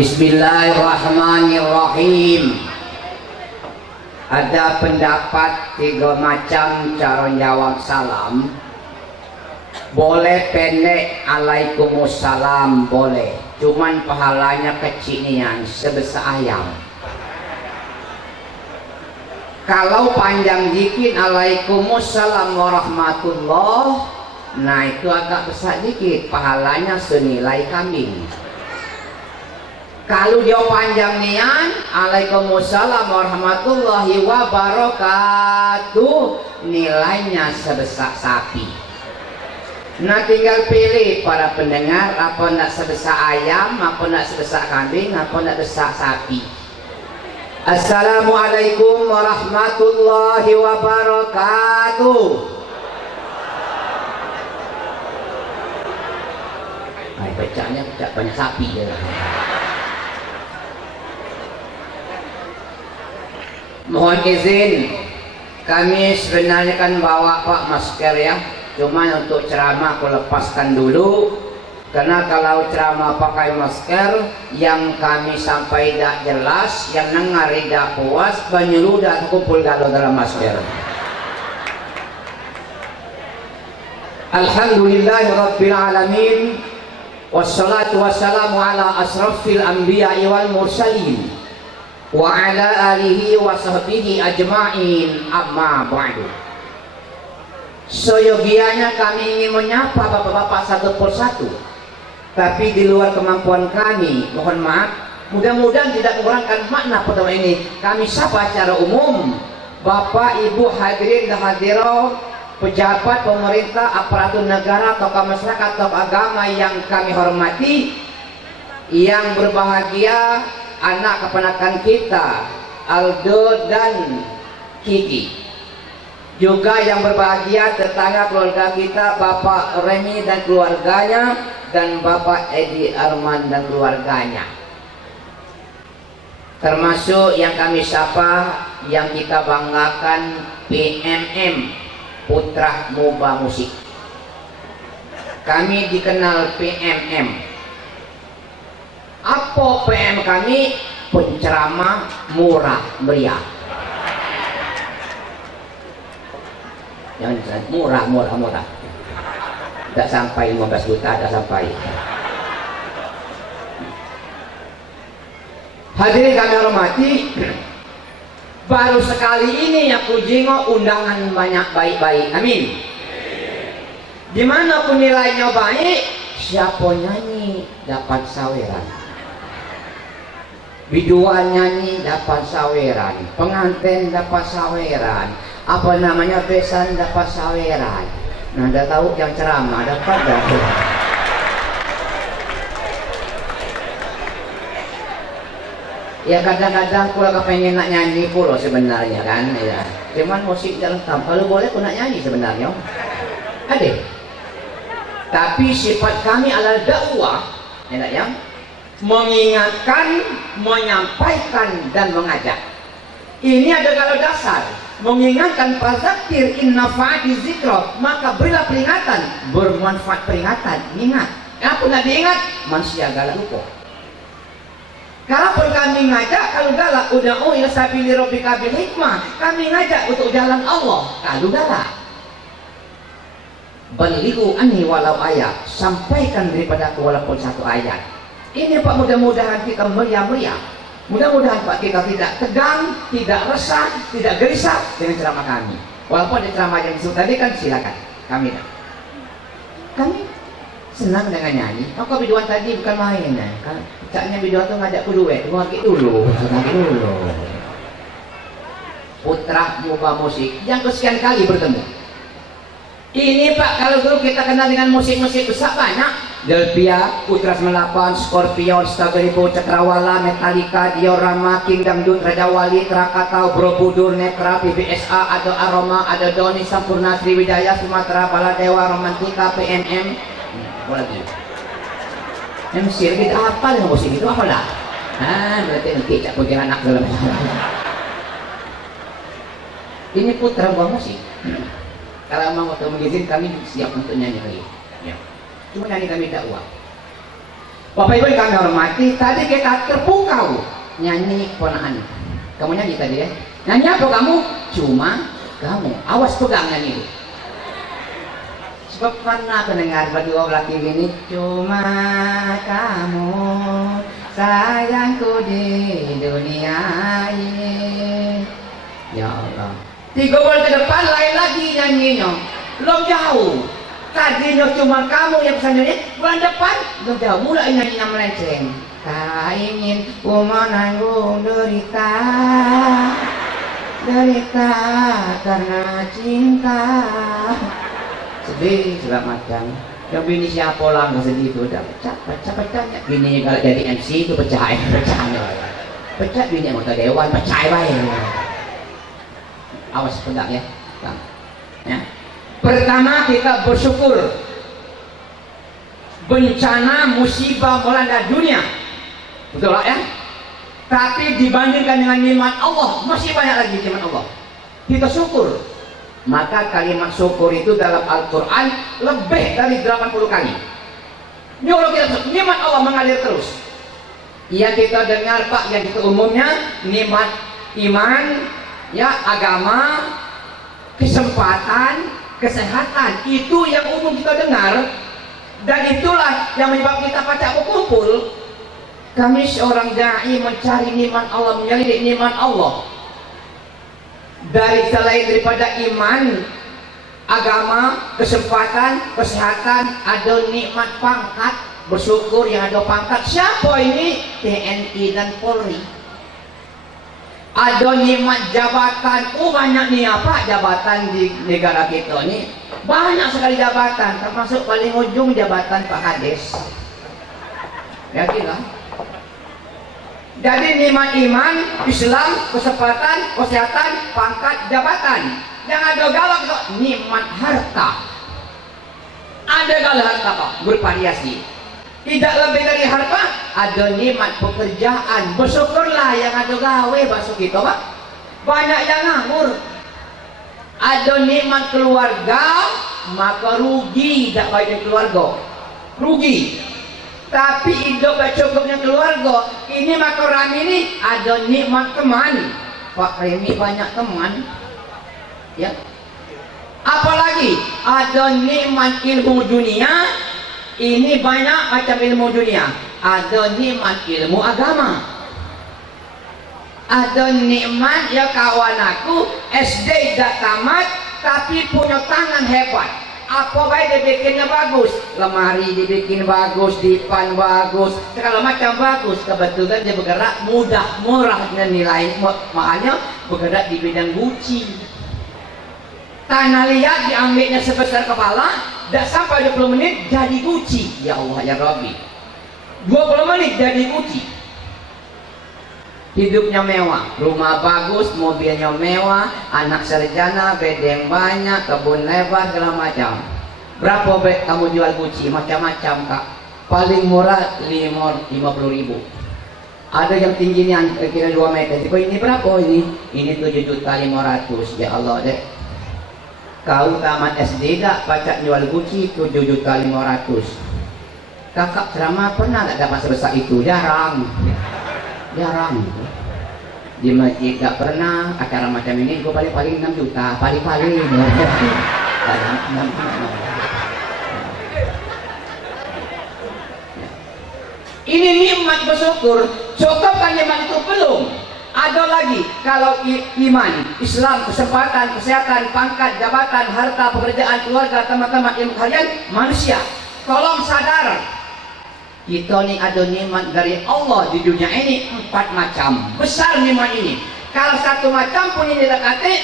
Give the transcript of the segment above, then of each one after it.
Bismillahirrahmanirrahim. Ada pendapat 3 macam cara jawab salam. Boleh pendek, Alaikumussalam, boleh. Cuman pahalanya kecil nian, sebesar ayam. Kalau panjang dikit, Alaikumussalam warahmatullah, nah itu agak besar dikit, pahalanya senilai kambing. Kalau dia panjang nian, Alaikumussalam warahmatullahi wabarakatuh, nilainya sebesar sapi. Nah tinggal pilih para pendengar, apa nak sebesar ayam, apa nak sebesar kambing, apa nak besar sapi. Assalamualaikum warahmatullahi wabarakatuh. Ay, bacanya banyak sapi ya. Mohon izin, kami sebenarnya kan bawa Pak masker ya, cuma untuk ceramah aku lepaskan dulu, karena kalau ceramah pakai masker yang kami sampai tidak jelas, yang dengar tidak puas, penyuluh dan kumpul galau dalam masker. Alhamdulillahirabbil alamin, wassalatu wassalamu ala asrafil anbiya'i wal mursalin wa ala alihi wa sahbihi ajma'in, amma ba'du. Seyogianya kami ingin menyapa bapak-bapak satu persatu, tapi di luar kemampuan kami, mohon maaf. Mudah-mudahan tidak mengurangkan makna pertemuan ini. Kami sapa secara umum Bapak Ibu hadirin dan hadirat, pejabat pemerintah, aparatur negara, tokoh masyarakat, tokoh agama yang kami hormati, yang berbahagia anak keponakan kita Aldo dan Kiki, juga yang berbahagia tetangga keluarga kita Bapak Remi dan keluarganya, dan Bapak Edi Arman dan keluarganya, termasuk yang kami sapa, yang kita banggakan, PMM Putra Muba Musik. Kami dikenal PMM. Apa PM kami? Penceramah murah meriah. Jangan murah. Tidak sampai 15 juta, tidak sampai. Hadirin kami hormati, baru sekali ini aku jengok undangan banyak baik-baik. Amin. Dimana pun nilainya baik, siapa nyanyi dapat saweran, biduan nyanyi dapat saweran, pengantin dapat saweran, apa namanya besan dapat saweran. Nah, anda tahu yang ceramah dapat dah. Ya kadang-kadang aku pengen nak nyanyi pula sebenarnya kan ya. Cuman musik dalam lengkap. Kalau boleh aku nak nyanyi sebenarnya. Ada. Tapi sifat kami adalah dakwah, ya, mengingatkan, menyampaikan dan mengajak. Ini ada kalau dasar. Mengingatkan, fadzakir in nafa'ati dzikra, maka berilah peringatan, bermanfaat peringatan, ingat. Apa nak diingat? Manusia galak lupa. Kalau pun kami ngajak, kalau galak, uda'u ila sabili rabbika bil hikmah, kami ngajak untuk jalan Allah, kalau galak. Balighu anni walau ayat, sampaikan daripada aku walaupun satu ayat. Ini Pak, mudah-mudahan kita meriah-meriah. Mudah-mudahan Pak kita tidak tegang, tidak resah, tidak gelisah dengan ceramah kami. Walaupun ada ceramah yang disebut tadi kan silakan. Kami senang dengan nyanyi. Kau biduan tadi bukan main. Caknya biduan tu ngajak ku duet. Ngakit dulu. Putra Muba Musik yang kesekian kali bertemu. Ini Pak, kalau dulu kita kenal dengan musik-musik besar banyak. Delpia, Putra 98, Scorpion, Stageripo, Cakrawala, Metallica, Diorama, Kingdom Dut, Raja Wali, Krakatau, Borobudur, Netra, PBSA, ada Aroma, ada Doni, Sampurna, Sriwijaya, Sumatera, Baladewa, Romantika, PMM. Apa lagi? MC, kita apa dengan musik itu? Apa lah? Berarti cak pujian anak dalam. Ini Putra Muba Musik. Kalau mau mengizinkan kami siap untuk nyanyi lagi. Ya. Cuma nyanyi kami dakwah. Bapak Ibu yang kami hormati, tadi kita terpukau nyanyi ponaan. Kamu nyanyi tadi ya? Nyanyi apa kamu? Cuma kamu. Awas pegang nyanyi itu. Sebab pernah mendengar berdua belah TV ini, cuma kamu sayangku di dunia ini. Ya Allah. 3 bulan ke depan lain lagi nyanyinya. Belum jauh. Tadinya cuma kamu yang bisa nyanyi. Bulan depan belum jauh mulai nyanyinya melenceng. Tak ingin ku menanggung derita, derita karena cinta. Sedih segala macam. Yang bini siapa lah nggak sedih itu udah pecah-pecahnya. Bini kalau jadi MC itu pecah pecah bini anggota dewan pecah baik. Awas pegang ya. Ya. Pertama kita bersyukur bencana musibah melanda dunia, betul lah ya. Tapi dibandingkan dengan nikmat Allah masih banyak lagi nikmat Allah. Kita syukur. Maka kalimat syukur itu dalam Al-Quran lebih dari 80 kali. Nyuruh kita nikmat Allah mengalir terus. Ya kita dengar Pak yang kita umumnya nikmat iman, ya agama, kesempatan, kesehatan, itu yang umum kita dengar. Dan itulah yang menyebabkan kita pacak berkumpul. Kami seorang dai mencari nikmat Allah, menyelidik nikmat Allah. Dari selain daripada iman, agama, kesempatan, kesehatan, ada nikmat pangkat, bersyukur yang ada pangkat. Siapa ini? TNI dan Polri. Ada nikmat jabatan. Oh banyak nih apa jabatan di negara kita ini. Banyak sekali jabatan, termasuk paling ujung jabatan Pak Kades. Ya kira. Jadi nikmat iman, Islam, kesempatan, kesehatan, pangkat, jabatan. Yang ada galak kok nikmat harta. Ada galak harta kok bervariasi. Tidak lebih dari harta, ada nikmat pekerjaan. Bersyukurlah yang ada gawe bakso kita Pak. Banyak yang nganggur. Ada nikmat keluarga, maka rugi tak baik keluarga. Rugi. Tapi hidup tak cukupnya keluarga. Ini maka Rami ini ada nikmat teman. Pak Remi banyak teman. Ya. Apalagi ada nikmat ilmu dunia. Ini banyak macam ilmu dunia. Ada nikmat ilmu agama. Ada nikmat ya kawan aku SD tak tamat tapi punya tangan hebat. Apa baik dibikinnya bagus, lemari dibikin bagus, dipan bagus, segala macam bagus. Kebetulan dia bergerak mudah, murah dan nilai makanya bergerak di bidang Gucci. Tanah liat diambilnya sebesar kepala, tidak sampai 20 menit jadi Gucci. Ya Allah ya Rabbi, 20 menit jadi Gucci. Hidupnya mewah, rumah bagus, mobilnya mewah, anak sarjana, bedeng banyak, kebun lebar, segala macam. Berapa kamu jual Gucci? Macam-macam Kak. Paling murah 50.000. Ada yang tingginya kira 2 meter. Ini berapa ini? Ini 7.500.000. Ya Allah deh. Kau tamat SD tak pacak jual Gucci 7.500.000. Kakak ceramah pernah tak dapat sebesar itu? Jarang. Jarang. Di masjid tak pernah acara macam ini. Gue paling 6 juta, paling ini nikmat bersyukur. Cukup kan nikmat itu belum. Ada lagi kalau iman, Islam, kesempatan, kesehatan, pangkat, jabatan, harta, pekerjaan, keluarga, teman-teman ilmu kalian manusia. Tolong sadar. Kita ni ada nikmat dari Allah di dunia ini 4 macam. Besar nikmat ini. Kalau 1 macam pun ini dekati,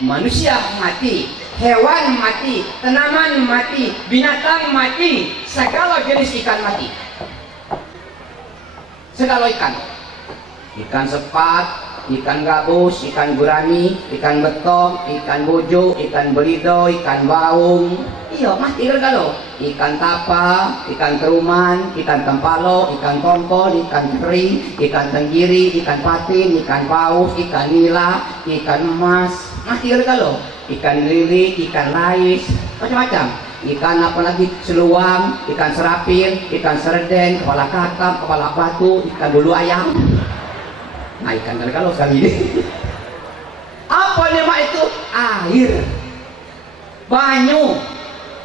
manusia mati, hewan mati, tanaman mati, binatang mati, segala jenis ikan mati. Segala ikan. Ikan sepat, ikan gabus, ikan gurami, ikan betok, ikan bojo, ikan belido, ikan baung. Iya, mati kalau ikan tapa, ikan teruman, ikan tempalo, ikan tongkol, ikan teri, ikan tenggiri, ikan patin, ikan paus, ikan nila, ikan emas, mati kalau ikan lili, ikan lais, macam-macam. ikan apa lagi, seluang, ikan serapin, ikan serden, kepala kakap, kepala batu, ikan bulu ayam. Nah ikan kalau sekali ini apa nama itu? Air, banyu,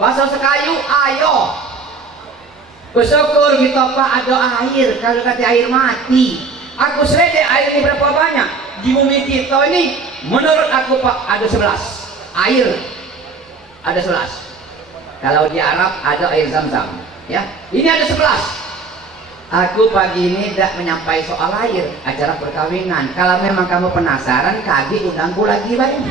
bahasa sekayu ayo. Bersyukur kita Pak ada air. Kalau kata air mati, aku selidiki air ini berapa banyak di bumi kita ini. Menurut aku Pak ada 11 air, ada 11. Kalau di Arab ada air Zam-Zam, ya. Ini ada 11. Aku pagi ini tidak menyampaikan soal air, acara perkawinan. Kalau memang kamu penasaran, kaki undangku lagi baik.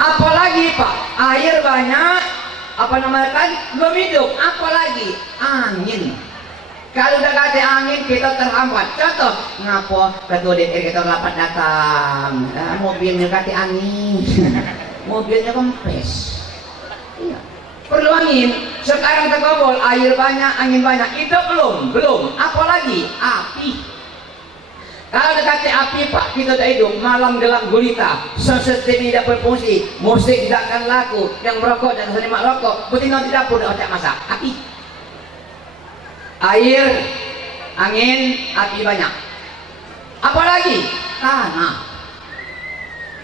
Apalagi Pak, air banyak, apa namanya kan, belum hidup. Apalagi angin. Kalau udah kata angin kita terhambat. Contoh, ngapa ketua DPR kita rapat datang, mobilnya kata angin, mobilnya kempes. Iya. Perlu angin. Sekarang tergobol, air banyak, angin banyak. Itu belum. Apalagi api. Kalau dekati api Pak, kita tak hidup. Malam gelap gulita, sound system tidak berfungsi, musik tidak akan laku, yang merokok dan senikmat rokok, betina di dapur tidak masak. Api, air, angin, api banyak. Apalagi tanah.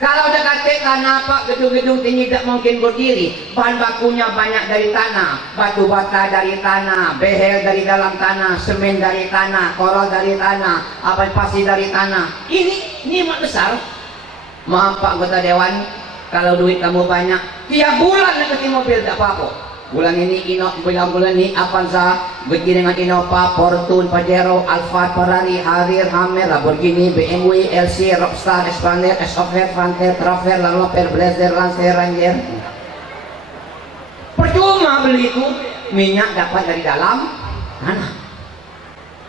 Kalau dekat tanah Pak, gedung-gedung tinggi tidak mungkin berdiri. Bahan bakunya banyak dari tanah, batu bata dari tanah, behel dari dalam tanah, semen dari tanah, koral dari tanah, apa pasir dari tanah. Ini nikmat besar. Maaf Pak anggota dewan, kalau duit kamu banyak, tiap bulan nak mobil tak apa-apa. Bulan ini bulan ini Avanza, begini dengan Innova, Fortune, Pajero, Alphard, Ferrari, Harrier, Hammer, Lamborghini, BMW, LC, Rockstar, Expander, S-Offer, Frontier, Traveler, Land Rover, Blazer, Lancer, Ranger. Percuma beli itu, minyak dapat dari dalam tanah.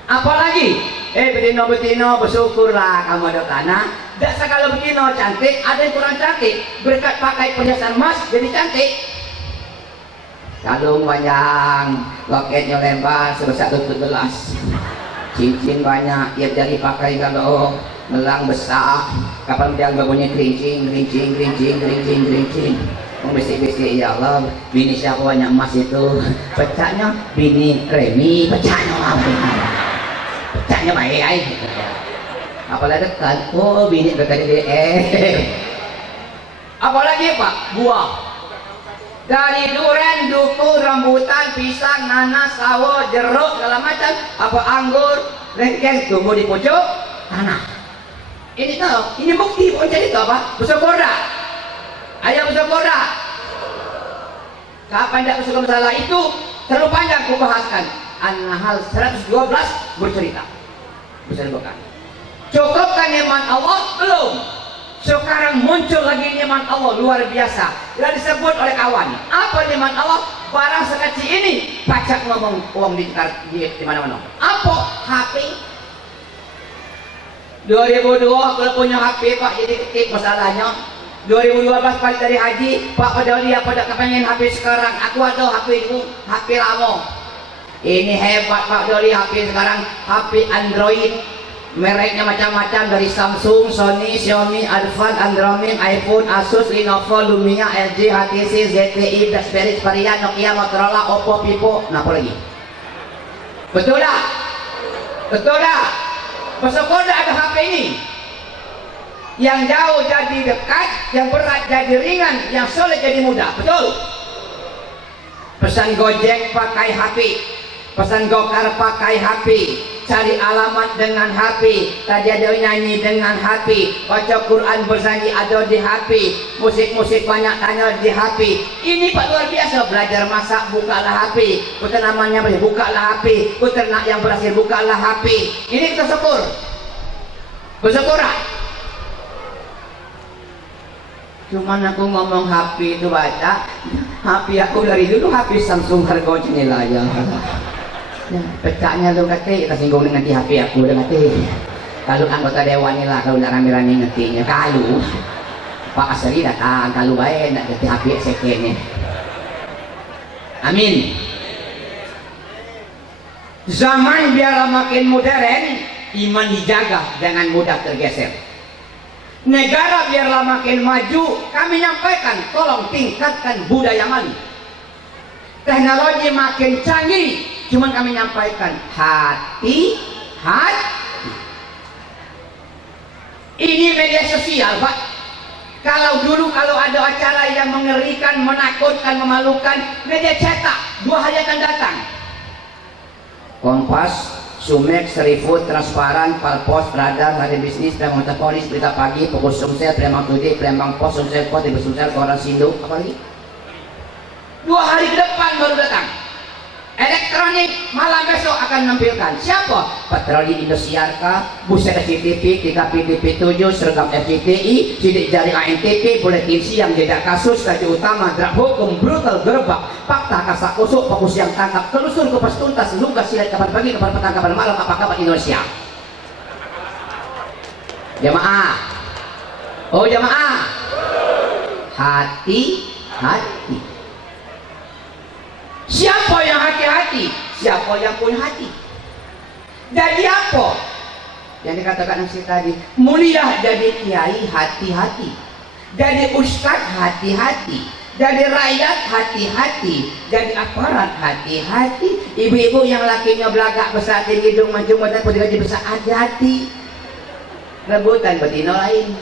Apalagi, betina bersyukurlah kamu ada tanah. Tak sekali betina cantik, ada yang kurang cantik. Berkat pakai perhiasan emas jadi cantik. Kalung panjang, loketnya lebar sebesar lutut gelas, cincin banyak, ia jadi pakai kalau gelang besar. Kapan dia berbunyi kerincing, bisik-bisik, ya Allah, bini siapa banyak emas itu? Pecahnya bini Remi, pecahnya baik. Apalagi dekat, oh bini dekat apalagi Pak, buah. Dari durian, duku, rambutan, pisang, nanas, sawo, jeruk, segala macam, apa anggur, lengkeng tumbuh di pojok tanah. Ini tahu, ini bukti bukan jadi itu apa? Bersyukur dah. Ayo bersyukur dah. Kapan tidak bersyukur masalah itu terlalu panjang aku bahaskan. An-Nahl 112 bercerita. Bisa dibuka. Cukupkan nikmat Allah? Belum. Sekarang muncul lagi nikmat Allah luar biasa. Sudah disebut oleh kawan. Apa nikmat Allah? Barang sekecil ini pajak ngomong uang di mana-mana. Apa? HP. 2002 kalau punya HP Pak jadi ketik masalahnya. 2012 balik dari haji Pak pada lihat pada kepengen HP sekarang. Aku ada HP itu, HP lama. Ini hebat Pak Doli HP sekarang, HP Android. Mereknya macam-macam dari Samsung, Sony, Xiaomi, Advan, Android, iPhone, Asus, Lenovo, Lumia, LG, HTC, ZTE, BlackBerry, Xperia, Nokia, Motorola, Oppo, Vivo, nah apa lagi? Betul dah? Betul dah? Bersyukur dah ada HP ini. Yang jauh jadi dekat, yang berat jadi ringan, yang sulit jadi mudah. Betul? Pesan Gojek pakai HP, pesan Gokar pakai HP, cari alamat dengan HP, tadi ada nyanyi dengan HP, baca Quran bersanji ada di HP, musik-musik banyak tanya di HP. Ini Pak luar biasa. Belajar masak bukalah HP, peternakannya bukalah HP, peternak yang berhasil bukalah HP. Ini kita syukur. Bersyukur. Cuman aku ngomong HP itu baca, HP aku dari dulu HP Samsung harga nilai ya. Pecahnya lu kata kita singgung dengan di HP aku udah kata kalau anggota dewan ni lah kalau nak rame-rame ngertinya kalau Pak Asri datang kalau baik nak jadi HP secondnya. Amin. Zaman biarlah makin modern, iman dijaga jangan mudah tergeser. Negara biarlah makin maju, kami nyampaikan, tolong tingkatkan budaya malu. Teknologi makin canggih, cuman kami nyampaikan, hati. Ini media sosial, Pak. Kalau dulu ada acara yang mengerikan, menakutkan, memalukan, media cetak 2 hari akan datang. Kompas, Sumek, Serifut, Transparan, Palpos, Radar, Hari Bisnis, Premang Polis, Berita Pagi, Pokok Sumsel, Premang Today, Premang Pos, Sumsel Pos, Ibu Sumsel, Koran Sindo, apa lagi? 2 hari ke depan baru datang. Elektronik malam besok akan menampilkan siapa? Patroli Indosiar kah? Buset SCTV, 3 PTP 7, seragam FCTI, sidik jari ANTP, buletin siang, jejak kasus, kaji utama, drap hukum, brutal, gerbak, fakta, kasak kusuk, fokus yang tangkap, telusur, kupas tuntas, lugas, silat, kapan pagi, kapan petang, kapan malam, apa kabar Indonesia. Jamaah, oh jamaah, hati-hati. Siapa yang hati-hati? Siapa yang punya hati? Jadi apa? Yang dikatakan MC tadi, mulia jadi kiai hati-hati, jadi ustadz hati-hati, jadi rakyat hati-hati, jadi aparat hati-hati. Ibu-ibu yang lakinya belagak besar tinggi hidung mancung badan putih gaji besar, hati-hati. Rebutan betina lain.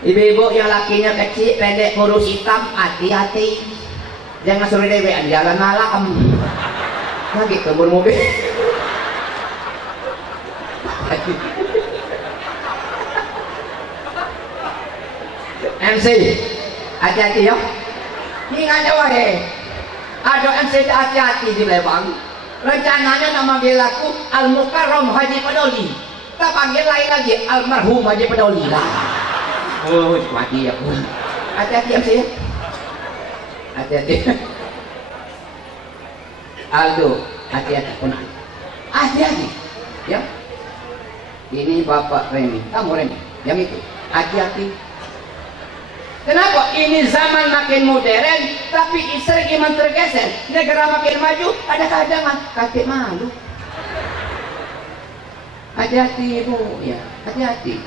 Ibu-ibu yang lakinya kecil pendek kurus hitam, hati-hati. Jangan suruh dewean jalan malam lagi kebur mobil. MC hati-hati ya, ingat wae ada MC hati-hati di Lembang. Rencananya nama gelaku Al Mukarram Haji Padoli, kita panggil lain lagi almarhum Haji Padoli lah. Oh mati ya. Hati-hati MC ya, hati-hati. Aldo, hati-hati punah. Hati-hati ya. Ini Bapak Remi, kamu Remi yang itu, hati-hati. Kenapa? Ini zaman makin modern tapi sering tergeser. Negara makin maju, ada kehadangan, kakek malu. Hati-hati Bu ya, hati-hati.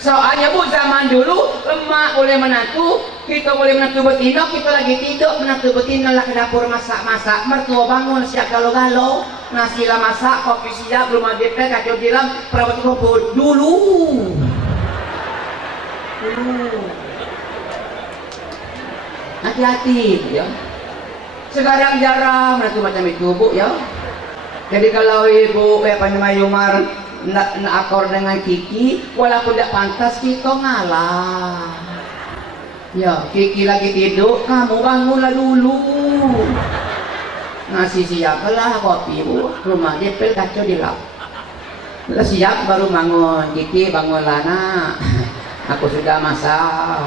Soalnya Bu, zaman dulu emak boleh menantu, kita boleh menantu betina, kita lagi tidur, menantu betina lah ke dapur masak-masak, mertua bangun siap galau-galau, nasi lah masak, kopi siap, belum maghrib teh kacau tilam, perawat kumpul dulu. Hati-hati ya. Sekarang jarang menantu macam itu Bu ya. Jadi kalau ibu apa namanya Yumar nak akor dengan Kiki, walaupun tidak pantas kita ngalah. Ya, Kiki lagi tidur, kamu bangunlah dulu. Ngasih siaplah kopi Bu, rumah dia pel kacau di lap. Udah siap baru bangun, Kiki bangunlah nak. Aku sudah masak.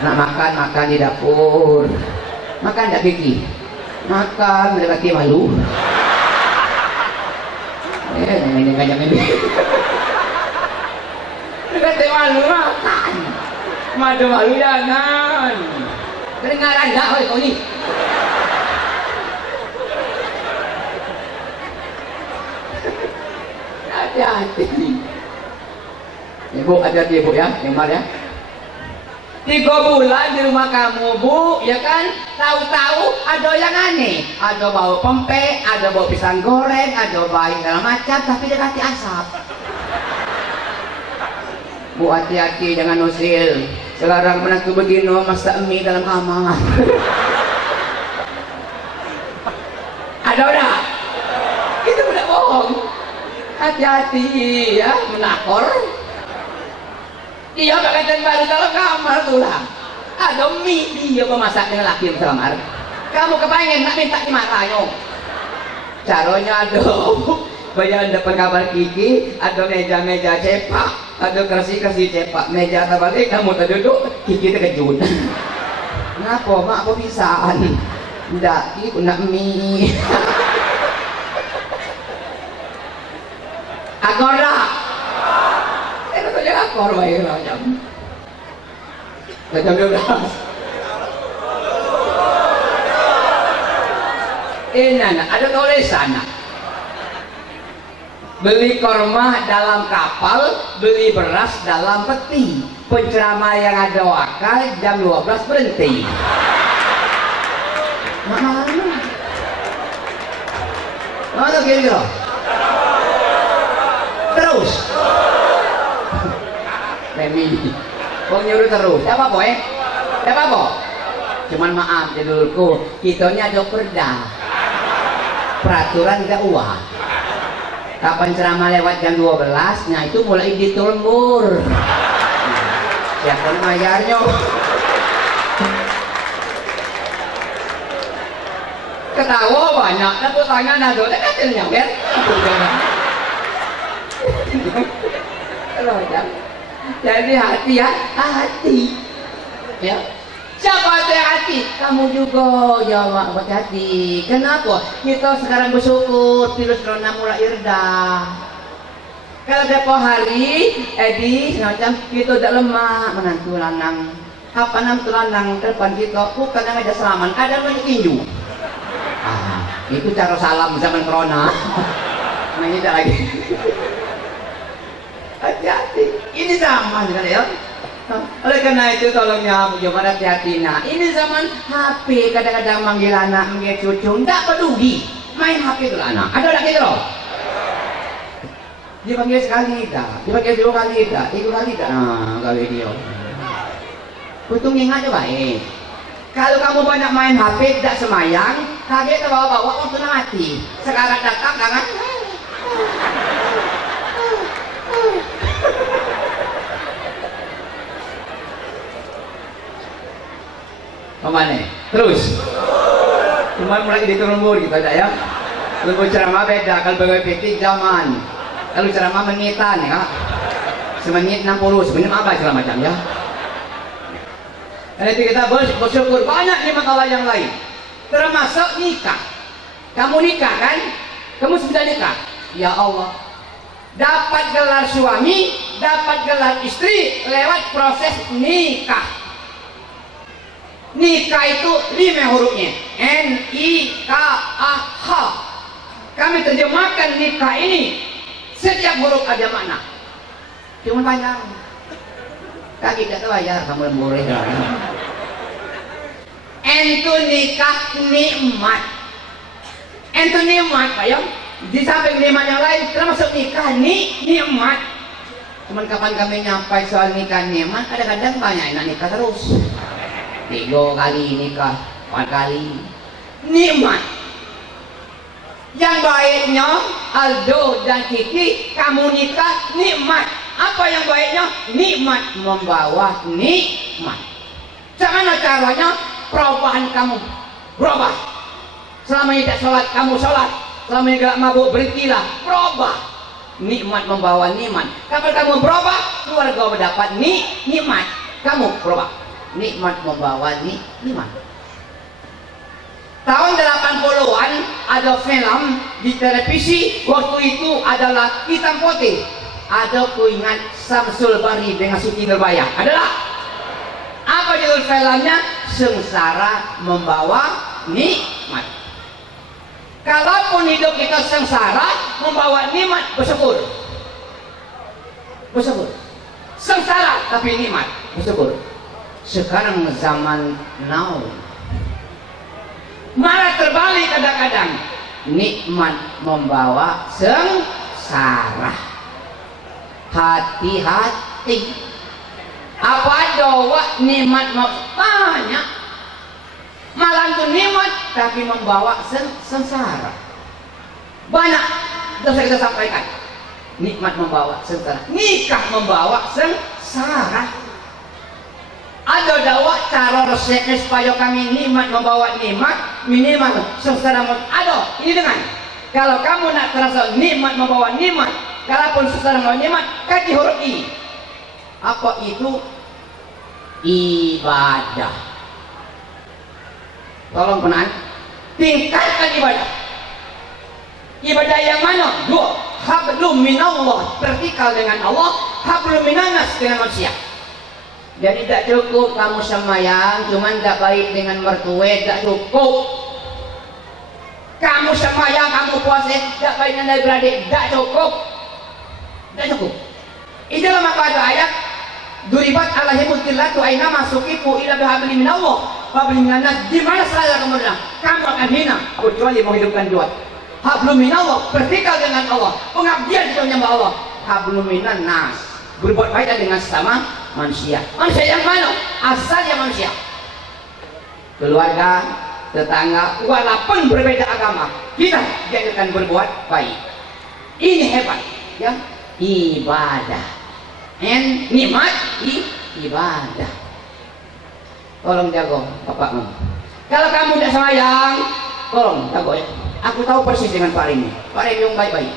Nak makan di dapur. Makan tak Kiki? Makan, mendekati malu. Jangan kata malu makan, malu jangan. Kedengaran tak oleh kau ni? Hati-hati. Ibu hati-hati Bu ya, Yumar ya. 3 bulan di rumah kamu Bu, ya kan? Tahu-tahu ada yang aneh, ada bau pempek, ada bau pisang goreng, ada bau segala macam, tapi dia kasih asap. Bu hati-hati jangan usil. Sekarang menantu begino masak mie dalam kamar. Ada udah? Itu benar bohong. Hati-hati ya, menakor. Dia pakai baru dalam kamar tu lah. Ada mie dia memasak dengan laki yang selamar. Kamu kepengen nak minta dimarahnya. Caranya ada bayan depan kamar Kiki, ada meja-meja cepak, ada kersi-kersi cepak, meja terbalik, kamu terduduk, Kiki terkejut. Kenapa mak apa bisaan? Ndak, ibu nak mie. Akor dah. Akor baik macam jam 12. Ada tulisan. beli korma dalam kapal, beli beras dalam peti. Penceramah yang ada wakal jam 12 berhenti. Mana kira-kira? Terus. Memi, kau nyuruh terus. Tidak apa-apa Tidak apa-apa. Cuman maaf jadulku, kitanya ada perda. Peraturan gak uah. Kapan ceramah lewat jam 12, nah itu mulai ditulembur. Siapa mayarnya? Ketawa banyak, tepuk tangan ada, hasilnya kan? Jadi hati ya, hati. Ya. Siapa hati-hati? Kamu juga ya hati-hati. Kenapa? Kita sekarang bersyukur virus corona mulai reda. Kalau depo hari, Edi, semacam kita tidak lemah menantu lanang. Apa nam lanang depan kita? Bukan yang ada selaman, ada banyak tinju. Itu cara salam zaman corona. Nah ini tidak lagi. Hati-hati. Ini zaman kan ya. Oleh karena itu tolongnya jangan hati-hati. Nah ini zaman HP kadang-kadang manggil anak, manggil cucu, tidak peduli main HP itu anak. Ada lagi loh. Dipanggil sekali tak, dipanggil 2 kali tak, 3 kali tak. Nah kali dia. Untung ingat coba kalau kamu banyak main HP tidak semayang, kaget bawa-bawa waktu mati. Sekarang datang jangan. Kemana? Terus. Cuma mulai ditulembur gitu ada ya. Lembur ceramah beda kalau PPT zaman. Kalau ceramah menitan ya. Semenit 60, semenit apa segala macam ya. Dan itu kita bersyukur banyak nikmat Allah yang lain. Termasuk nikah. Kamu nikah kan? Kamu sudah nikah. Ya Allah. Dapat gelar suami, dapat gelar istri lewat proses nikah. Nikah itu 5 hurufnya, N-I-K-A-H. Kami terjemahkan nikah ini, setiap huruf ada makna. Cuma panjang. Kaki tidak tahu ya, kamu boleh. N itu nikah nikmat. N itu nikmat, bayang. Di samping nikmat yang lain, termasuk nikah nikmat. Cuman kapan kami nyampai soal nikah nikmat, kadang-kadang banyak enak nikah terus. 3 kali nikah, 4 kali nikmat. Yang baiknya Aldo dan Kiki kamu nikah nikmat. Apa yang baiknya? Nikmat membawa nikmat. Bagaimana caranya? Perubahan kamu berubah. Selama ini tidak sholat kamu sholat, selama ini tidak mabuk berhentilah, berubah. Nikmat membawa nikmat. Kapan kamu berubah, keluarga mendapat nikmat. Kamu berubah. Nikmat membawa nikmat. Tahun 80-an ada film di televisi, waktu itu adalah hitam putih. Ada kuingat Samsul Bari dengan Siti Nurbaya. Adalah apa judul filmnya? Sengsara membawa nikmat. Kalaupun hidup kita sengsara membawa nikmat, bersyukur. Bersyukur. Sengsara tapi nikmat, bersyukur. Sekarang zaman now malah terbalik kadang-kadang, nikmat membawa sengsara. Hati-hati. Apa doa nikmat banyak, malah itu nikmat tapi membawa sengsara. Banyak sudah kita sampaikan. Nikmat membawa sengsara, nikah membawa sengsara. Ada dakwah cara resepnya supaya kami nikmat membawa nikmat, minimal sengsara. Ada ini dengan kalau kamu nak terasa nikmat membawa nikmat, kalaupun sengsara membawa nikmat, kaji huruf I. Apa itu? Ibadah. Tolong penan, tingkatkan ibadah. Ibadah yang mana? 2. Hablum minallah, vertikal dengan Allah, hablum minanas dengan manusia. Jadi tidak cukup kamu sembahyang, cuman tidak baik dengan mertua, tidak cukup. Kamu sembahyang, kamu puasa, tidak baik dengan adik-beradik, tidak cukup. Tidak cukup. Itu maka ada ayat duribat alaihimul qillatu aina masukifu ila bihabli minallah habli minanas. Di mana saja kamu akan hina kecuali menghidupkan dua. Hablum minallah, bertikal dengan Allah, pengabdian di menyembah Allah. Hablum minan nas, berbuat baik dengan sesama manusia. Manusia yang mana? Asalnya manusia. Keluarga, tetangga, walaupun berbeda agama, kita dianjurkan berbuat baik. Ini hebat, ya. Ibadah. Nikmat ibadah. Tolong jago bapakmu. Kalau kamu tidak sayang, tolong jago ya. Aku tahu persis dengan Pak Remi. Pak Remi yang baik-baik.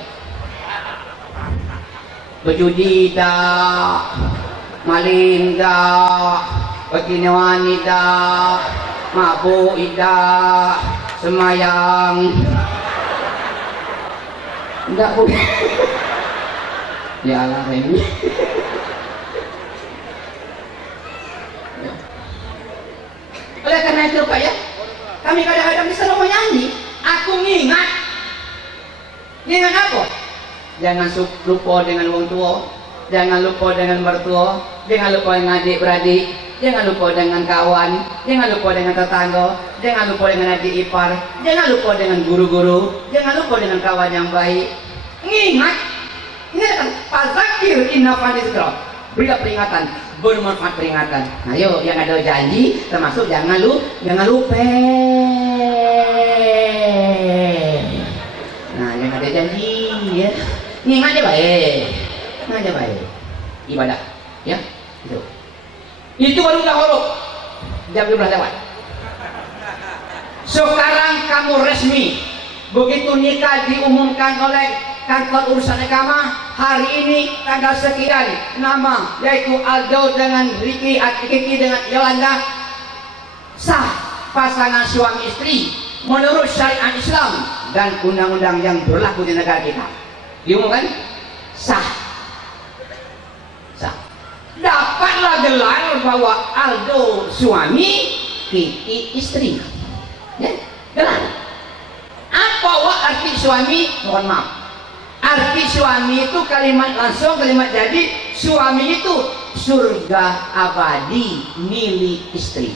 Berjudi tak, maling tak, begini wanita, mabuk tidak, semayang. Enggak bu. Ya Allah Remi. Oleh karena itu Pak ya, kami kadang-kadang bisa mau nyanyi. Aku ngingat apa? Jangan lupa dengan wong tua, jangan lupa dengan mertua, jangan lupa dengan adik-beradik, jangan lupa dengan kawan, jangan lupa dengan tetangga, jangan lupa dengan adik ipar, jangan lupa dengan guru-guru, jangan lupa dengan kawan yang baik. Ngingat, ingatkan, fadzakir in nafa'ati dzikra. Berilah peringatan, bermanfaat peringatan. Nah, yuk yang ada janji termasuk jangan lupa. Nah, yang ada janji ya. Ingat aja baik. Ingat aja baik. Ibadah, ya. Itu baru udah huruf. Jam 12 lewat. Sekarang kamu resmi. Begitu nikah diumumkan oleh kantor urusan agama, hari ini tanggal sekian, nama yaitu Aldo dengan Ricky, Kiki dengan Yolanda, sah pasangan suami istri menurut syariat Islam dan undang-undang yang berlaku di negara kita. Diumumkan sah. Dapatlah gelar bahwa Aldo suami, Kiki istri. Ya, gelar. Apa arti suami? Mohon maaf. Arti suami itu kalimat langsung, kalimat jadi. Suami itu surga abadi milik istri.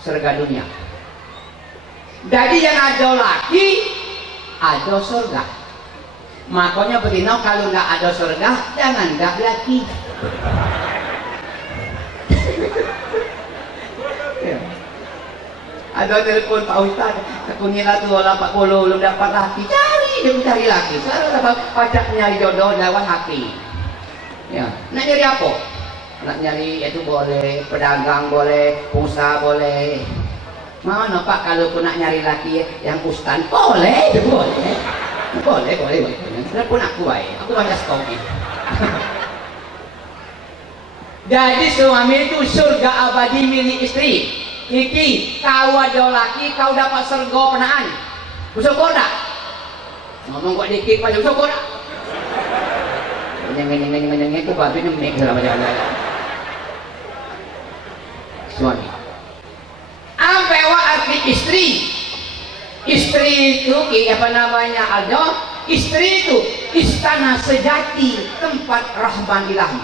Surga dunia. Jadi yang ada laki, ada surga. Makanya betina kalau nggak ada surga, jangan nggak laki. Ada telepon Pak Ustaz, kekunyilah tuh 80 belum dapat laki, cari laki. Sekarang dapat pajak nyari jodoh lawan hati. Ya, nak nyari apa? Nak nyari itu boleh, pedagang boleh, pengusaha boleh. Mana Pak kalau pun nak nyari laki yang ustaz boleh. Telepon aku baik, aku banyak stoknya. Jadi suami itu surga abadi milik istri. Kiki, kau ada laki, kau dapat surga penaan. Bersyukur tak? Ngomong kok dikit, pada bersyukur tak? Nyeng itu babi nemik dalam jalan. Suami. Apa arti istri? Istri itu, apa namanya Aldo? Istri itu istana sejati, tempat rahman ilahi.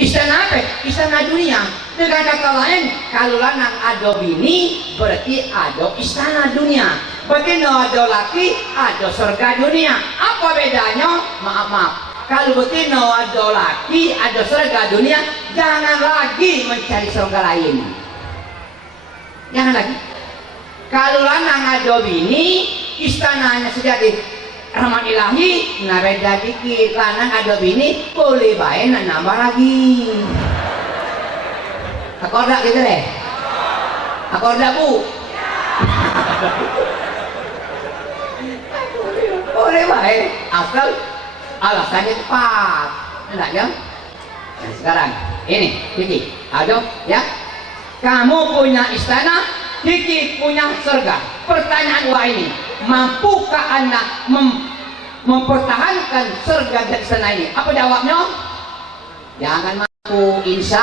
Istana apa? Istana dunia. Dengan kata lain, kalau lanang ada bini, berarti ada istana dunia. Berarti ada laki, ada surga dunia. Apa bedanya? Maaf. Kalau betina ada laki, ada surga dunia, jangan lagi mencari surga lain. Jangan lagi. Kalau lanang ada bini, istananya sejati rahmat ilahi, nah beda dikit. Lanang ada bini, boleh baik nambah lagi. Akorda gitu deh. Akorda bu. Boleh baik, asal alasannya tepat. Enak ya? Nah, sekarang ini Kiki, aduh ya. Kamu punya istana, Kiki punya surga. Pertanyaan gua ini, mampukah anda mempertahankan surga dan istana ini? Apa jawabnya? Jangan mampu, insya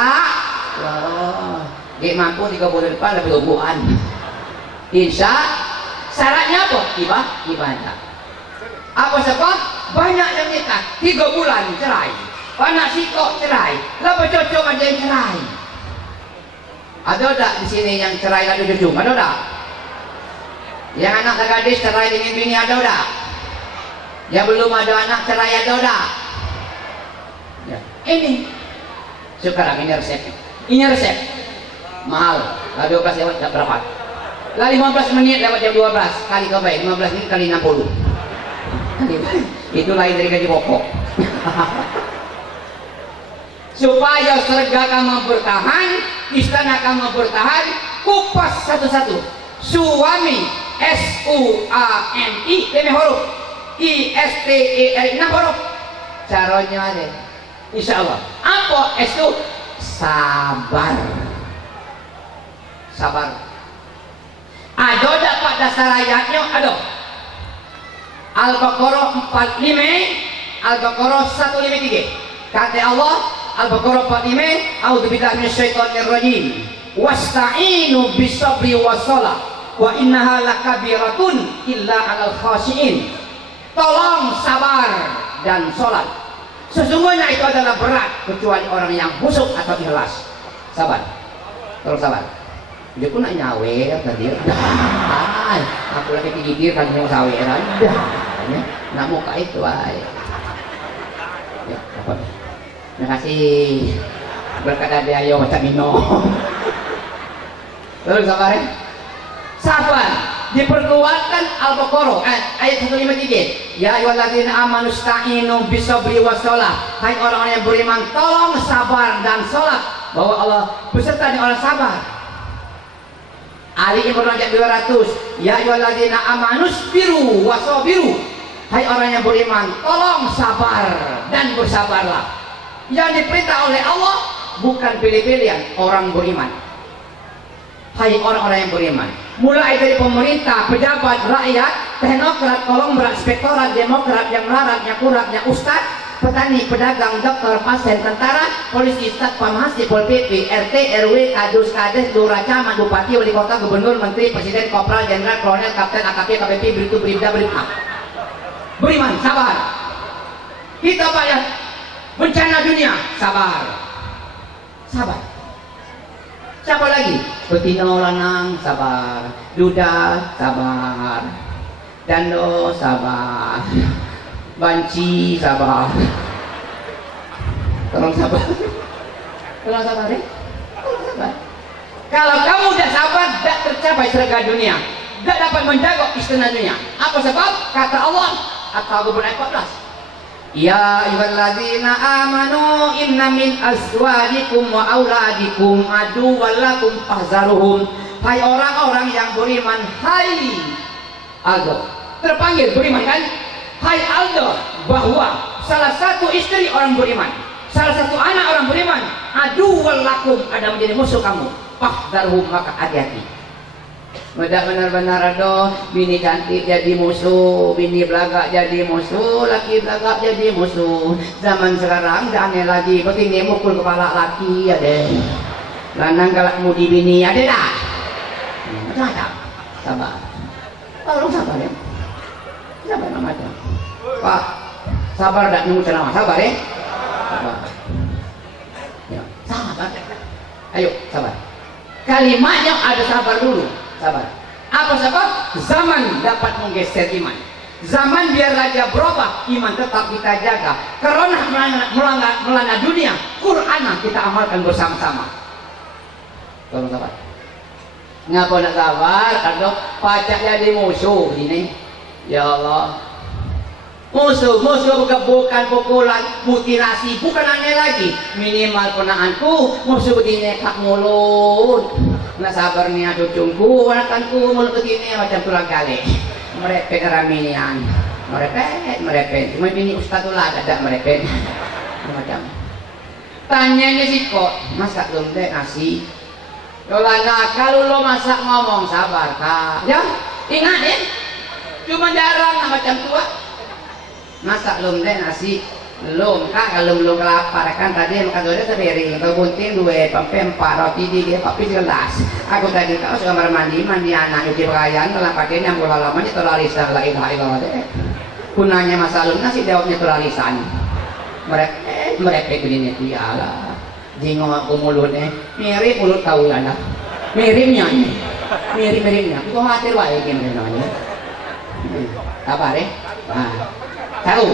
Allah. Dia mampu 3 bulan depan lebih hubungan. Insya. Syaratnya apa? Ibadah. Apa sebab? Banyak yang nikah 3 bulan cerai, anak sikok cerai, lapa cocok aja yang cerai. Ada tak di sini yang cerai ada cucu? Ada tak? Yang anak gadis cerai dengan bini ada tak? Yang belum ada anak cerai ada tak? Ya. Ini sekarang ini resep. Ini resep mahal. Lah 12 lewat jam berapa? Lah 15 menit lewat jam 12 kali kau baik 15 menit kali 60. Itu lain dari gaji pokok. Supaya serga kamu bertahan, istana kamu bertahan, kupas satu-satu. Suami SUAMI 5 huruf, ISTER 6 huruf. Caranya ada. Insya Allah. Apa S itu? Sabar. Sabar. Ada dapat dasar ayatnya? Ada. Al-Baqarah 45, Al-Baqarah 153. Kata Allah, Al-Baqarah 45, A'udzubillahi minasyaitonirrajim. Wasta'inu bisabri wassalah wa innaha lakabiratun illa 'alal khashiin. Tolong sabar dan sholat. Sesungguhnya itu adalah berat kecuali orang yang khusyuk atau ikhlas. Sabar. Tolong sabar. Dia pun nak nyawer tadi. Dah. Aku lagi pikir kan mau sawer aja. Nak muka itu ay. Ya, apa? Terima kasih. Berkat ada ayo macam minum. Terus sabar ya. Sabar. Diperkuatkan Al-Baqarah ayat 153. Ya ayyuhalladzina amanu sta'inu bisabri wassalah. Hai orang-orang yang beriman, tolong sabar dan salat. Bahwa Allah beserta dengan orang sabar. Ali Imran ayat 200. Ya ayyuhalladzina amanu sabiru wasabiru. Hai orang yang beriman, tolong sabar dan bersabarlah. Yang diperintah oleh Allah bukan pilih-pilihan orang beriman. Hai orang-orang yang beriman, mulai dari pemerintah, pejabat, rakyat, teknokrat, konglomerat, inspektorat, demokrat, yang melarat, yang kurat, yang ustad, petani, pedagang, dokter, pasien, tentara, polisi, satpam, hasipol, PP, RT, RW, kadus, kades, lurah, camat, bupati, wali kota, gubernur, menteri, presiden, kopral, jenderal, kolonel, kapten, AKP, KPP, Bribtu, Bribda, Bribma. Beriman, sabar. Kita banyak bencana dunia, sabar. Sabar. Siapa lagi? Betina lanang, sabar. Duda, sabar. Dando, sabar. Banci, sabar. Tolong sabar. Tolong sabar ya. Tolong sabar. Kalau kamu tidak sabar, tidak tercapai surga dunia, tidak dapat menjaga istana dunia. Apa sebab? Kata Allah At-Taghabun ayat 14. Ya ayyuhalladzina amanu inna min azwajikum wa auladikum aduwwan lakum fahzaruhum. Hai orang-orang yang beriman, hai Aldo. Terpanggil beriman kan? Hai Aldo, bahwa salah satu istri orang beriman, salah satu anak orang beriman, aduwwan lakum, ada menjadi musuh kamu. Fahzaruhum, maka hati-hati. Medak benar-benar ada bini cantik jadi musuh, bini belagak jadi musuh, laki belagak jadi musuh. Zaman sekarang dah aneh lagi, begini mukul kepala laki ada, lanang galak mudi bini ada dah. Macam sabar, tolong sabar ya, sabar macam Pak, sabar tak nunggu ceramah, sabar ya, sabar, ya, sabar, ayo sabar. Kalimatnya ada sabar dulu. Sabar. Apa sebab? Zaman dapat menggeser iman. Zaman biar raja berubah, iman tetap kita jaga. Karena melanda dunia, Quran kita amalkan bersama-sama. Tolong sabar. Ngapa nak sabar? Kalau pacak jadi musuh ini, ya Allah. Musuh bukan pukulan, mutilasi, bukan aneh lagi. Minimal penahanku, musuh begini kak mulut. Nak sabar nih cucungku, anakanku mulut begini macam tulang kali. Merepek raminian, merepek. Cuma bini ustaz tu lah ada merepek. Macam. Tanyanya sih kok, masak lombe nasi. Kalau lo masak ngomong sabar kak. Ya, ingat ya. Cuma jarang macam tua. Masak lombe nasi. Belum kak, kalau belum lapar kan tadi makan dua sepiring atau bunting dua sampai 4 roti di dia papi gelas. Aku tadi kau kamar mandi anak cuci pakaian dalam pakaian yang halaman itu lari la ilaha illallah deh. Kunanya masalah nasi jawabnya kelarisan. Merepek begini tiala. Jingo aku mulutnya mirip mulut kau lah. Miripnya itu khawatir wae gini namanya. Apa deh? Nah, tahu.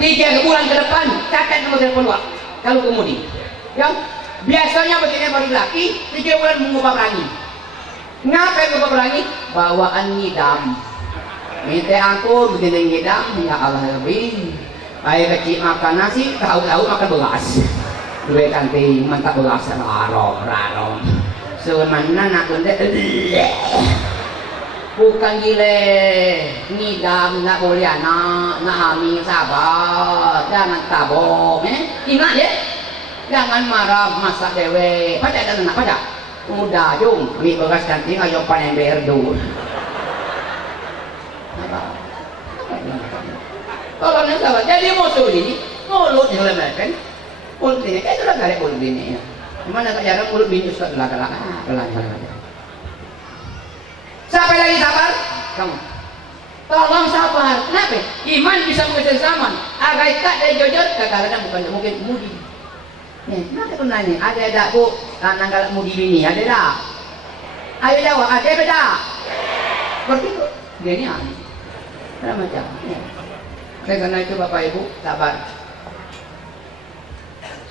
3 bulan ke depan catat nomor telepon Wak. Kalau kemudi, yang biasanya begini baru laki 3 bulan mengubah perangi. Ngapain mengubah perangi? Bawaan ngidam. Minta aku begini ngidam, ya Allah lebih. Ayah kecil makan nasi, tahu-tahu makan beras. Dua kanting mantap beras rarong. Sebenarnya nak benda bukan gile ngidam nak boleh anak nak hamil sabar jangan tabok ingat ya jangan marah masak dewe pada dan anak pada muda jung mi beras kanting ayo panen berdu kalau nak sabar jadi musuh ini mulut yang lemah kan mulut ini itu lah kali mulut ini mana tak jarang mulut bini suka gelak-gelak siapa lagi sabar? Kamu tolong sabar, kenapa? Iman bisa mengejar zaman agai tak dari jujur, kadang-kadang bukan mungkin mudi kenapa aku nanya, ada bu nanggal mudi bini, ada tak? Ayo jawab, ada tak? Seperti itu, gini ada macam karena itu Bapak Ibu, sabar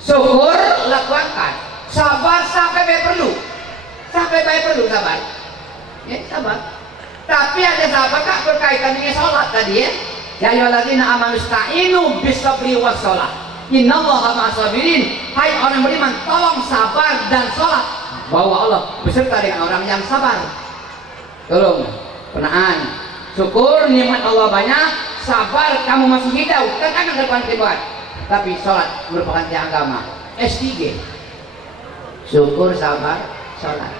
syukur, lakukan sabar sampai perlu sabar ya sabar. Tapi ada sahabat kak berkaitan dengan sholat tadi ya. Ya ayyuhalladzina amanu ista'inu bis-sabri was-shalah. Innallaha ma'as-sabirin. Hai orang beriman, tolong sabar dan sholat. Bahwa Allah beserta dengan orang yang sabar. Tolong, penaan. Syukur nikmat Allah banyak, sabar kamu masih hidup, kan ke depan keluar. Tapi sholat merupakan tiang agama. S3. Syukur, sabar, sholat.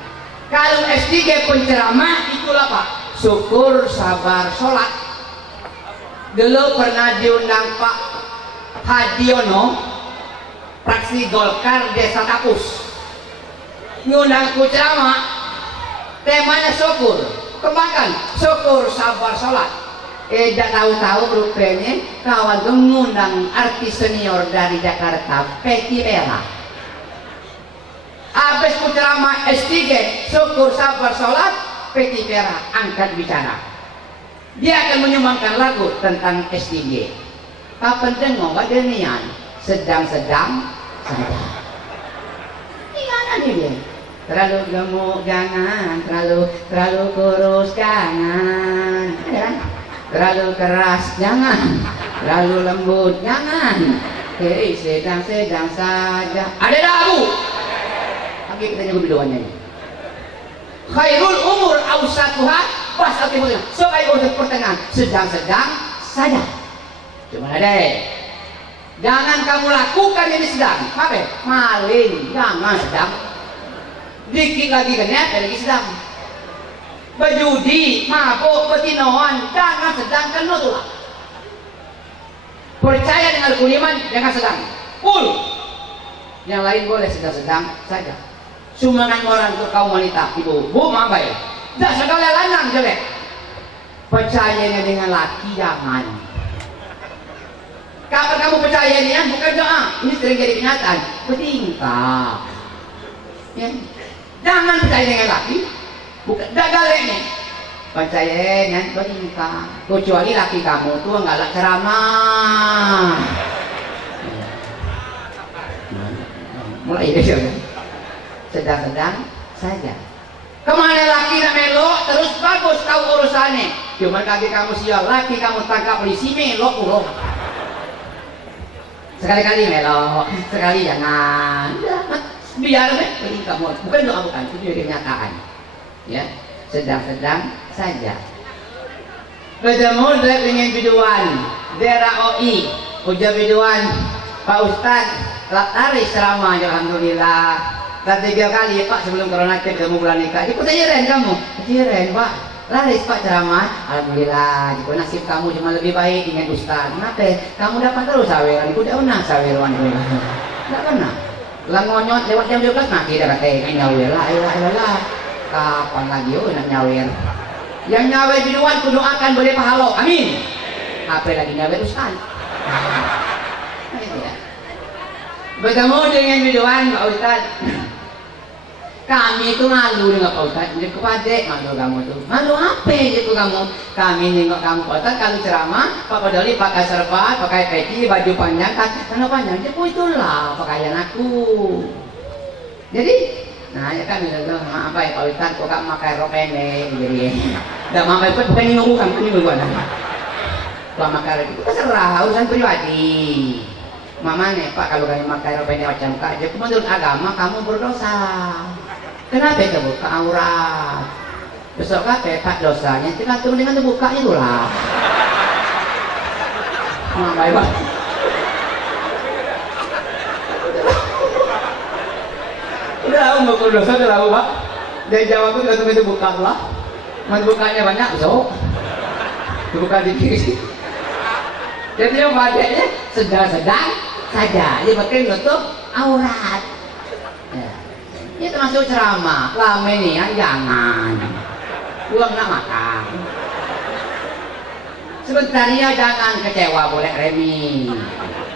Kalau S3 penceramah itu apa? Syukur, sabar, sholat. Dulu pernah diundang Pak Hadiono, fraksi Golkar Desa Tapus. Ngundang ku ceramah, temanya syukur. Kembangkan syukur, sabar, sholat. Tak tahu-tahu rupanya kawan tuh ngundang artis senior dari Jakarta, Peti Vera. Habis ceramah S3 syukur sabar sholat Peti Vera angkat bicara dia akan menyumbangkan lagu tentang S3 kapan tengok badanian sedang-sedang saja gimana nih dia terlalu gemuk jangan terlalu kurus jangan ya? Terlalu keras jangan terlalu lembut jangan sedang-sedang saja ada dahu kita nyoba doanya ini. Khairul umur awsatuha wasatihullah. Sebaik umur pertengahan sedang-sedang saja. Cuma ada. Jangan kamu lakukan ini sedang. Apa? Maling. Jangan sedang. Dikit lagi kan ya, lagi sedang. Berjudi, mabuk, betinoan, jangan sedang kan nutulah. Percaya dengan kuliman, jangan sedang. Full. Yang lain boleh sedang-sedang saja. Sumbangan orang untuk kaum wanita, ibu, bu, mampai. Tak segala lanang jelek. Percayanya dengan laki jangan. Kapan kamu percaya ini? Bukan doa. Ini sering jadi kenyataan. Bertingkah. Ya. Jangan percaya dengan laki. Bukan dagalnya. Percaya dengan bertingkah. Kecuali laki kamu tuh nggak ceramah. Mulai deh. Sedang-sedang saja. Kemana laki nak melok terus bagus tahu urusannya. Cuma kaki kamu sial, laki kamu tangkap polisi melok uruh. Sekali-kali melok, sekali jangan. Biar beli kamu. Bukan doa bukan, itu juga kenyataan. Ya, sedang-sedang saja. Ketemu dengan biduan, daerah OI, ujar biduan, Pak Ustadz, laris ceramah, alhamdulillah. Dan 3 kali Pak sebelum corona ketemu bulan nikah ikut aja kamu keren Pak laris Pak ceramah alhamdulillah jika nasib kamu cuma lebih baik dengan Ustaz kenapa kamu dapat terus saweran kuda pernah saweran tidak pernah lah ngonyot lewat jam 12 nah tidak kata nyawer lah kapan lagi nak nyawer yang nyawer biduan kudu akan boleh pahala amin HP lagi nggak Ustaz. Bertemu dengan biduan Pak Ustaz. Kami itu malu dengan Pak Ustaz. Jadi kepada malu kamu tuh. Malu apa gitu kamu? Kami nengok kamu Pak Ustaz kalau ceramah Pak Padoli pakai serba, pakai peci, baju panjang kan? Karena panjang itu itulah pakaian aku. Jadi, nah ya kan bilang apa ya Pak Ustaz kok kamu pakai rok pendek jadi. Dah mama itu bukan nyuruh kan ini bukan. Kalau makai itu terserah urusan pribadi. Mama nih Pak kalau kalian pakai rok pendek macam kak, jadi menurut agama kamu berdosa. Kenapa itu buka aurat? Besok kata Pak dosanya tergantung dengan bukanya itu lah. Nah, baik Pak. Udah aku mau berdosa udah tahu Pak. Dari jawab itu tergantung itu buka lah. Mas bukanya banyak so. Buka dikit. Jadi yang badannya sedang-sedang saja. Dia pakai nutup aurat. Ya. Ini termasuk ceramah, lama ini kan jangan uang nak makan sebentar ya jangan kecewa boleh remi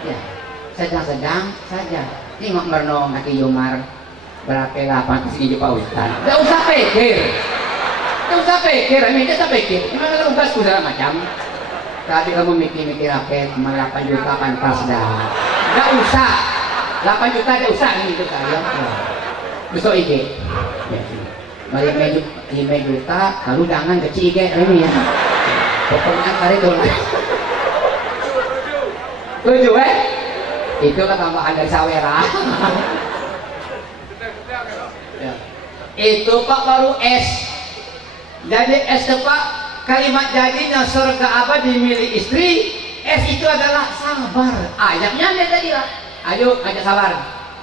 ya, sedang-sedang saja tengok merenung kaki Yumar berapa 8 kesini Pak Ustaz gak usah pikir remi gak usah pikir gimana kalau Ustaz segala macam tadi kamu mikir-mikir apa 8 juta pantas dah gak usah 8 juta gak usah ini itu saya besok IG balik juta lalu jangan kecil IG ini ya pokoknya kali itu tujuh itu kan tambahan dari Sawera ya. Itu Pak baru S jadi S itu Pak kalimat jadinya surga abadi milik istri S itu adalah sabar ayatnya ada tadi lah ayo ajak sabar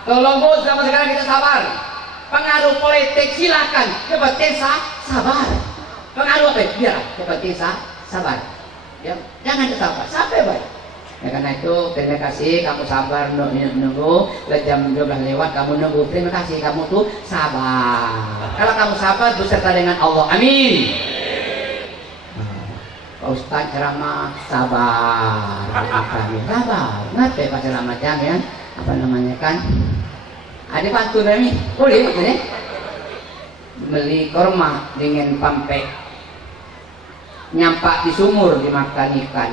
tolong Bu sama sekarang kita sabar pengaruh politik silakan yang penting sabar pengaruh apa biar yang penting sabar ya, jangan sabar sampai baik ya karena itu terima kasih kamu sabar nunggu jam 12 lewat kamu nunggu terima kasih kamu tuh sabar kalau kamu sabar beserta dengan Allah amin Pak Ustaz ceramah sabar ngapain Pak ceramah ya apa namanya kan ada bantu kami boleh maksudnya beli korma dengan pampe nyampak di sumur dimakan ikan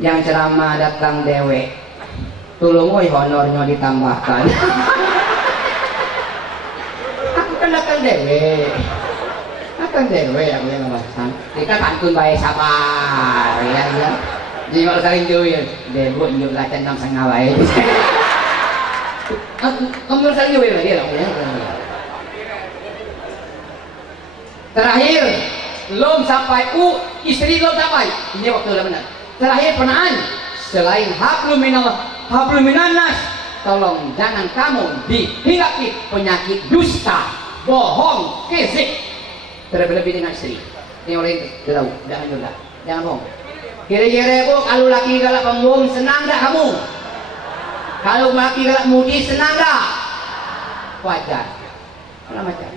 yang ceramah datang dewe tolong woi honornya ditambahkan aku kan datang dewe aku yang ngawasan kita pantun baik sabar ya jadi kalau sering jauh debut juga centang setengah baik kamu sering jauh lagi ya terakhir belum sampai istri belum sampai ini waktu udah benar terakhir penaan selain hablum minannas tolong jangan kamu dihinggapi penyakit dusta bohong kisik terlebih dengan istri ini oleh tahu jangan juga jangan bohong kira-kira Bu kalau laki galak pembohong senang gak kamu kalau laki galak mudi senang gak wajar kalau macam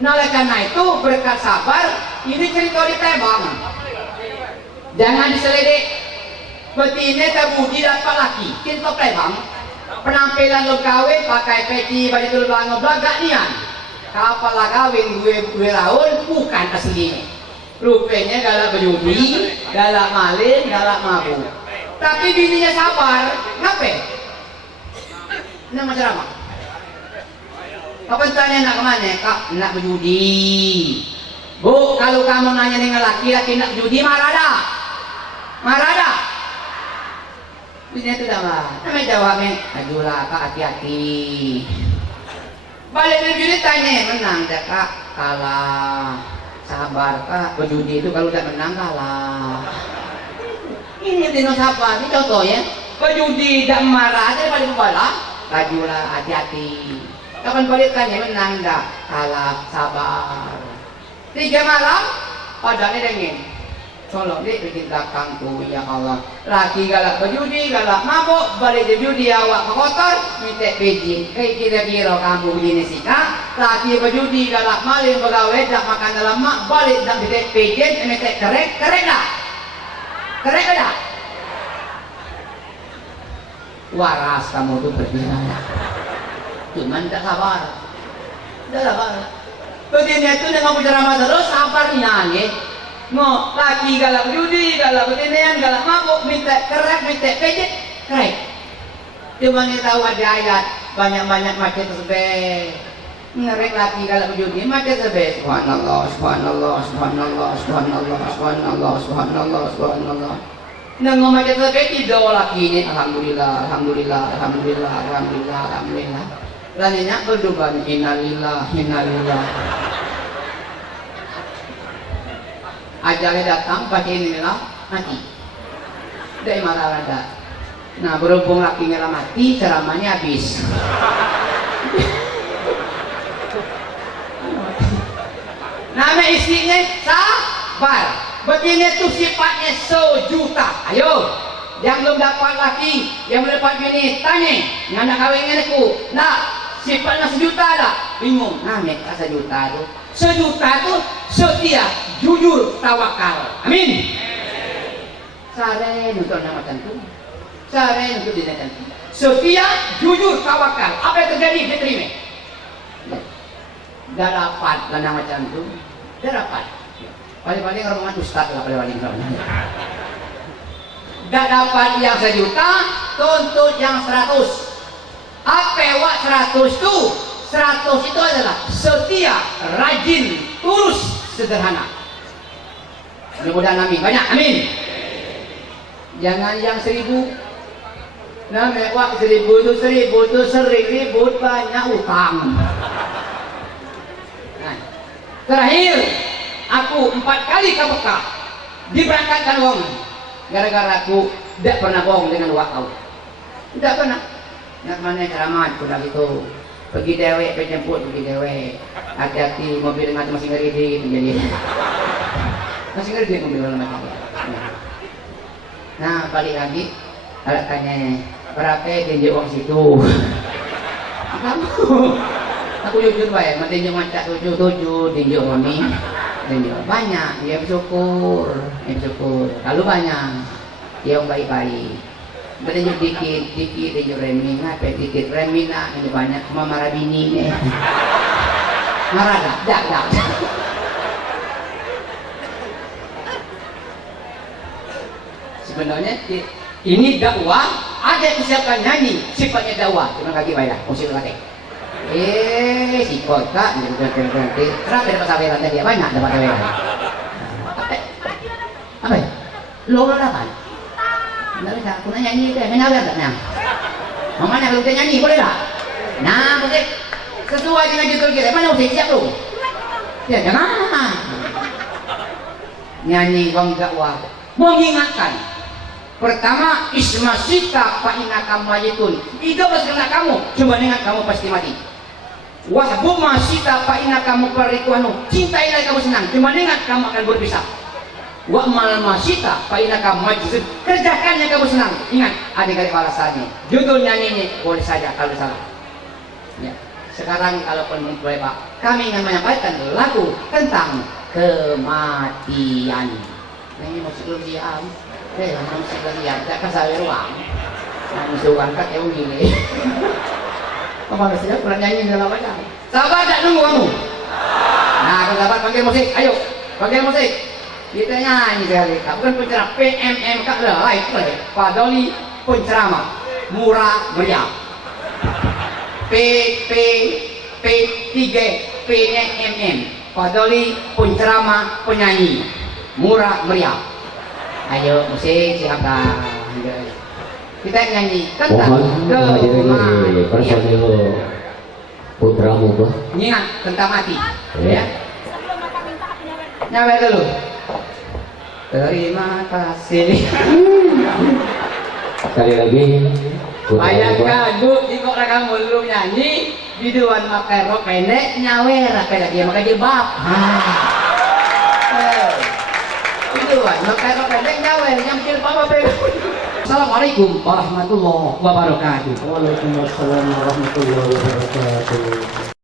nah oleh karena itu berkat sabar ini cerita di Tebang jangan diselidik betina terbudi dapat laki kita Tebang penampilan lo kawin pakai peci baju tulbang belagak nian kapal lah kawin gue laun bukan aslinya rupanya galak berjudi galak malin galak mabuk tapi bininya sabar ngapain ini macam apa kapan tanya nak kemana kak nak berjudi Bu kalau kamu nanya dengan laki-laki nak berjudi marah dah bininya itu dah mah namanya jawabnya adulah kak hati-hati balik dari berjudi tanya menang dah kak kalah sabar kak berjudi itu kalau udah menang kalah ini dino sabar ini contoh ya berjudi tidak marah daripada pembalap lajulah hati-hati kapan balik tanya menang dah kalah sabar 3 malam padanya dengin tolong dek bikin belakangku ya Allah laki galak berjudi galak mabuk balik dari judi awak kotor minta pijit kayak kira-kira kamu begini sih kak laki berjudi galak maling pegawai tak makan dalam mak balik tak minta pijit minta kerek dah Keren ada? Waras kamu tuh berdiri. Cuman tidak sabar. Tidak sabar. Begini itu dengan penceramah terus sabarnya nih. Mau laki galak judi, galak betinian, galak mabuk, minta kerek, minta pejit, kerek. Cuma kita tahu ada ayat banyak-banyak macam tersebut. Ngerek laki galak judi macam tersebut. Subhanallah, subhanallah, subhanallah, subhanallah, subhanallah, subhanallah, subhanallah. Nengok macam tersebut tidak laki ini. Alhamdulillah, alhamdulillah, alhamdulillah, alhamdulillah, alhamdulillah. Lainnya berdoa innalillah, innalillah. Ajalnya datang, pakai inilah mati. Dari marah ada. Nah berhubung laki ngelah mati, ceramahnya habis. Nama istrinya sabar. Begini tuh sifatnya sejuta. Ayo, yang belum dapat laki, yang belum dapat bini, tanya. Yang nak kawin dengan aku, nak sifatnya sejuta dah. Bingung. Nah mereka sejuta tuh. Sejuta tuh setia, jujur, tawakal. Amin. Saren untuk nama tentu. Saren untuk dina tentu. Setia, jujur, tawakal. Apa yang terjadi dia terima. Dah dapat lah nama tentu. Dah dapat. Paling-paling rombongan ustaz lah paling-paling. Dah dapat yang sejuta, tuntut yang 100. Apa wak 100 tuh? 100 itu adalah setia, rajin, tulus, sederhana. Mudah-mudahan amin. Banyak amin. Jangan yang 1000. Nah, mewah 1000 itu sering ribut, banyak utang. Nah, terakhir, aku 4 kali ke Mekah diberangkatkan wong. Gara-gara aku tidak pernah bohong dengan wakau. Tidak pernah. Yang mana ceramah sudah gitu. Pergi dewek, penjemput pergi dewek. Hati-hati mobil dengan masih ngeridit jadi. Masih ngeridit mobil dengan macam. Nah balik lagi, alat tanya berapa tinjuk uang situ? Kamu, aku jujur baik, tinjuk macam 7 tinjuk mami, tinjuk banyak, dia bersyukur, kalau banyak, dia baik-baik. Bertinjuk dikit, tinjuk remin, apa dikit remin nak, ini banyak, cuma marah bini ni. Marah dah, dah. Sebenarnya ini dakwah, ada yang siapkan nyanyi, sifatnya dakwah, cuma kaki bayar, musik kaki. Si kota, nanti, kenapa dapat saweran tadi? Banyak dapat saweran. Apa? Lo dapat? Nggak bisa, aku nyanyi itu ya, menyawer tak nyang? Mana kalau kita nyanyi, boleh tak? Nah, musik sesuai dengan judul kita, mana musik siap lu? Ya, jangan. Nyanyi bang dakwah, mengingatkan. Pertama, isma sita fa innaka mayitun. Hidup bersama kamu, cuma dengan kamu pasti mati. Wahbu masita fa innaka mufarriquanu. Cintailah kamu senang, cuma dengan kamu akan berpisah. Wa mal masita fa innaka majzun. Kerjakan yang kamu senang. Ingat, adik-adik balasannya. Judul nyanyinya boleh saja kalau salah. Ya. Sekarang kalau pun boleh Pak, kami ingin menyampaikan lagu tentang kematian. Ini musik lu diam. Musik lu diam. Tak kasih ruang. Musik angkat ya begini. Apa saja kurang nyanyi dalam aja. Sabar tak nunggu kamu. Nah, kalau sabar panggil musik. Ayo, panggil musik. Kita nyanyi kali, bukan penceramah PMM kak lain kali. Padoli penceramah murah meriah. P 3 P nya MM. Padoli penceramah penyanyi murah meriah. Ayo musik siapa? Kita nyanyi tentang personil putramu bah. Ingat tentang mati. Ya. Nyawa dulu. Terima kasih. Sekali lagi. Bayangkan bu, jika kamu belum nyanyi, biduan pakai rok pendek, nyawer apa lagi? Maka jebak. Biduan pakai rok pendek, nyawer, nyambil apa? Assalamualaikum warahmatullahi wabarakatuh. Waalaikumsalam warahmatullahi wabarakatuh.